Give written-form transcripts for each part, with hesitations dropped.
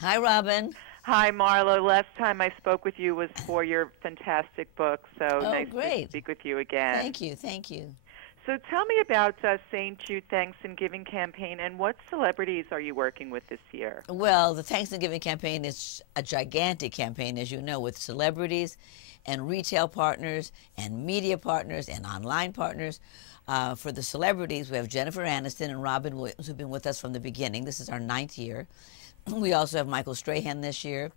Hi, Robin. Hi, Marlo. Last time I spoke with you was for your fantastic book, so Oh, nice to great. speak with you again. Thank you. Thank you. So tell me about St. Jude Thanks and Giving campaign, and what celebrities are you working with this year? Well, the Thanksgiving campaign is a gigantic campaign, as you know, with celebrities and retail partners and media partners and online partners. For the celebrities, we have Jennifer Aniston and Robin Williams, who've been with us from the beginning. This is our 9th year. We also have Michael Strahan this year,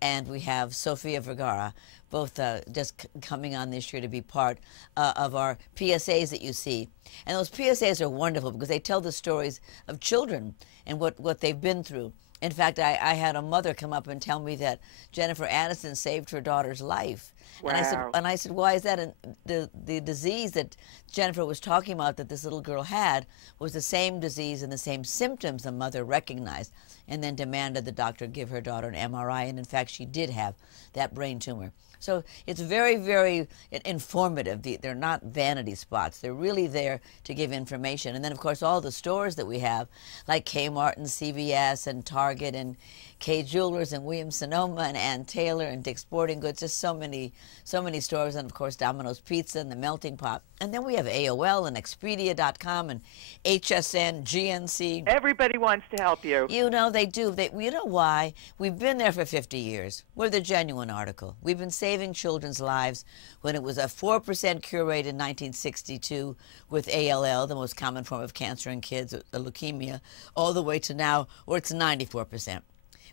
and we have Sofia Vergara, both just coming on this year to be part of our PSAs that you see. And those PSAs are wonderful because they tell the stories of children and what they've been through. In fact, I had a mother come up and tell me that Jennifer Aniston saved her daughter's life. Wow. And I said, why is that? And the disease that Jennifer was talking about that this little girl had was the same disease and the same symptoms the mother recognized and then demanded the doctor give her daughter an MRI. And in fact, she did have that brain tumor. So it's very, very informative. They're not vanity spots. They're really there to give information. And then, of course, all the stores that we have, like Kmart and CVS and Target and K Jewelers and Williams-Sonoma and Ann Taylor and Dick's Sporting Goods, just so many stores, and of course Domino's Pizza and the Melting Pot. And then we have AOL and Expedia.com and HSN, GNC. Everybody wants to help you. You know, they do. You know why? We've been there for 50 years. We're the genuine article. We've been saving children's lives when it was a 4% cure rate in 1962 with ALL, the most common form of cancer in kids, leukemia, all the way to now where it's 94%.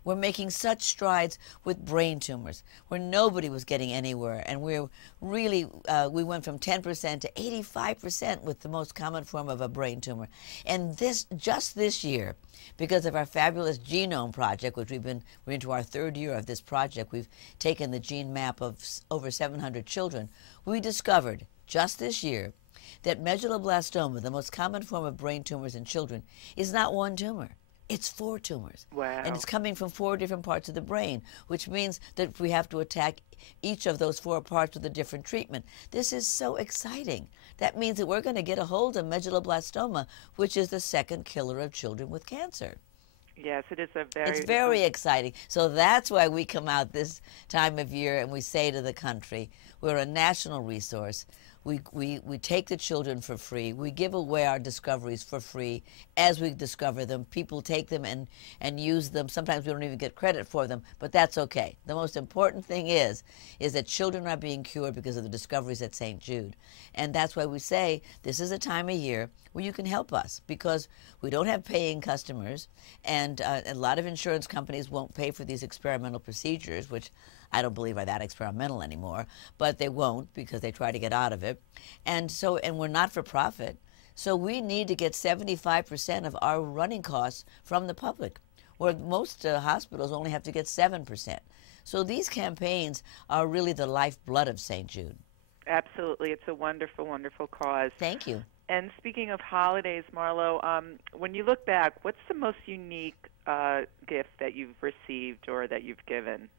We're making such strides with brain tumors where nobody was getting anywhere. And we're really, we went from 10% to 85% with the most common form of a brain tumor. And just this year, because of our fabulous genome project, which we're into our 3rd year of this project, we've taken the gene map of over 700 children. We discovered just this year that medulloblastoma, the most common form of brain tumors in children, is not one tumor. It's 4 tumors. Wow. And it's coming from 4 different parts of the brain, which means that we have to attack each of those 4 parts with a different treatment. This is so exciting. That means that we're going to get a hold of medulloblastoma, which is the 2nd killer of children with cancer. Yes, it is It's very exciting. So that's why we come out this time of year and we say to the country, we're a national resource. We take the children for free. We give away our discoveries for free as we discover them. People take them and use them. Sometimes we don't even get credit for them, but that's okay. The most important thing is that children are being cured because of the discoveries at St. Jude. And that's why we say this is a time of year where you can help us because we don't have paying customers, and a lot of insurance companies won't pay for these experimental procedures, which I don't believe are that experimental anymore, but they won't because they try to get out of it. And we're not for profit. So we need to get 75% of our running costs from the public, where most hospitals only have to get 7%. So these campaigns are really the lifeblood of St. Jude. Absolutely. It's a wonderful, wonderful cause. Thank you. And speaking of holidays, Marlo, when you look back, what's the most unique gift that you've received or that you've given?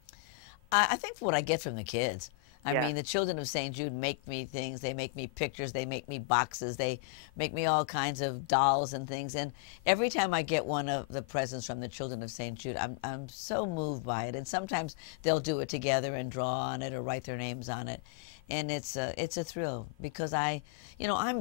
I think what I get from the kids. I Yeah. mean, the children of St. Jude make me things. They make me pictures. They make me boxes. They make me all kinds of dolls and things. And every time I get one of the presents from the children of St. Jude, I'm so moved by it. And sometimes they'll do it together and draw on it or write their names on it. And it's a thrill because I'm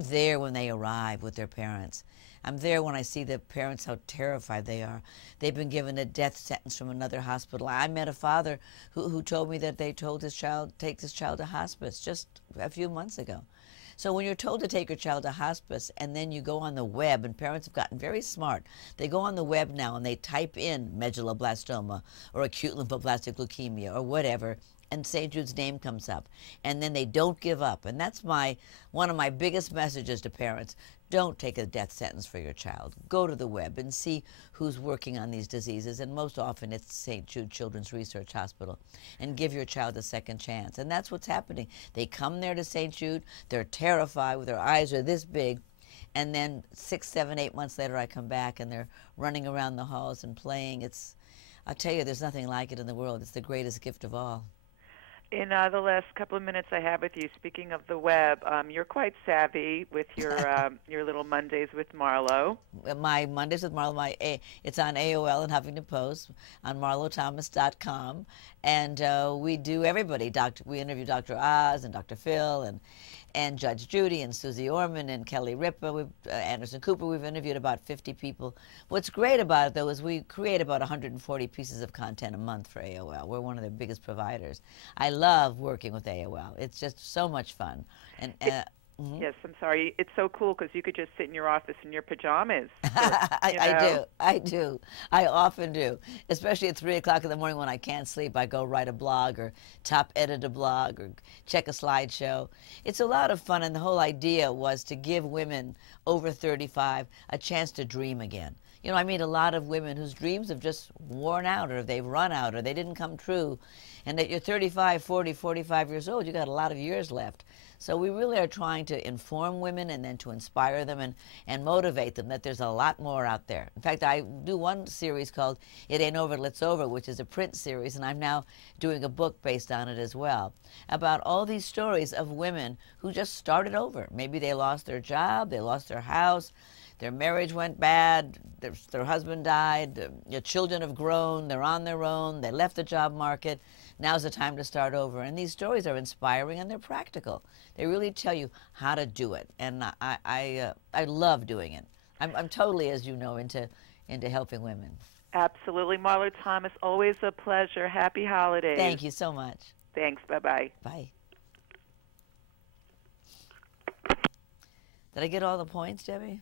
there when they arrive with their parents. I'm there when I see the parents, how terrified they are. They've been given a death sentence from another hospital. I met a father who told me that they told his child, take this child to hospice just a few months ago. So when you're told to take your child to hospice and then you go on the web, and parents have gotten very smart, they go on the web now and they type in medulloblastoma or acute lymphoblastic leukemia or whatever, and St. Jude's name comes up. And then they don't give up. And that's one of my biggest messages to parents. Don't take a death sentence for your child. Go to the web and see who's working on these diseases. And most often it's St. Jude Children's Research Hospital. And give your child a second chance. And that's what's happening. They come there to St. Jude. They're terrified. Their eyes are this big. And then 6, 7, 8 months later I come back and they're running around the halls and playing. I'll tell you, there's nothing like it in the world. It's the greatest gift of all. In the last couple of minutes I have with you, speaking of the web, you're quite savvy with your little Mondays with Marlo. My Mondays with Marlo, it's on AOL and Huffington Post, on marlothomas.com, and we do everybody. We interview Dr. Oz and Dr. Phil and Judge Judy and Susie Orman and Kelly Ripa, Anderson Cooper. We've interviewed about 50 people. What's great about it, though, is we create about 140 pieces of content a month for AOL. We're one of their biggest providers. I love working with AOL. It's just so much fun. And Yes, I'm sorry. It's so cool because you could just sit in your office in your pajamas. I do. I often do. Especially at 3 o'clock in the morning when I can't sleep. I go write a blog or top edit a blog or check a slideshow. It's a lot of fun, and the whole idea was to give women over 35 a chance to dream again. You know, I meet a lot of women whose dreams have just worn out, or they've run out, or they didn't come true. And that you're 35, 40, 45 years old, you got a lot of years left. So we really are trying to inform women and then to inspire them and motivate them that there's a lot more out there. In fact, I do one series called It Ain't Over Till It's Over, which is a print series, and I'm now doing a book based on it as well, about all these stories of women who just started over. Maybe they lost their job, they lost their house, their marriage went bad, their husband died, their children have grown, they're on their own, they left the job market. Now's the time to start over. And these stories are inspiring and they're practical. They really tell you how to do it. And I love doing it. I'm totally, as you know, into helping women. Absolutely. Marlo Thomas, always a pleasure. Happy holidays. Thank you so much. Thanks. Bye-bye. Bye. Did I get all the points, Debbie?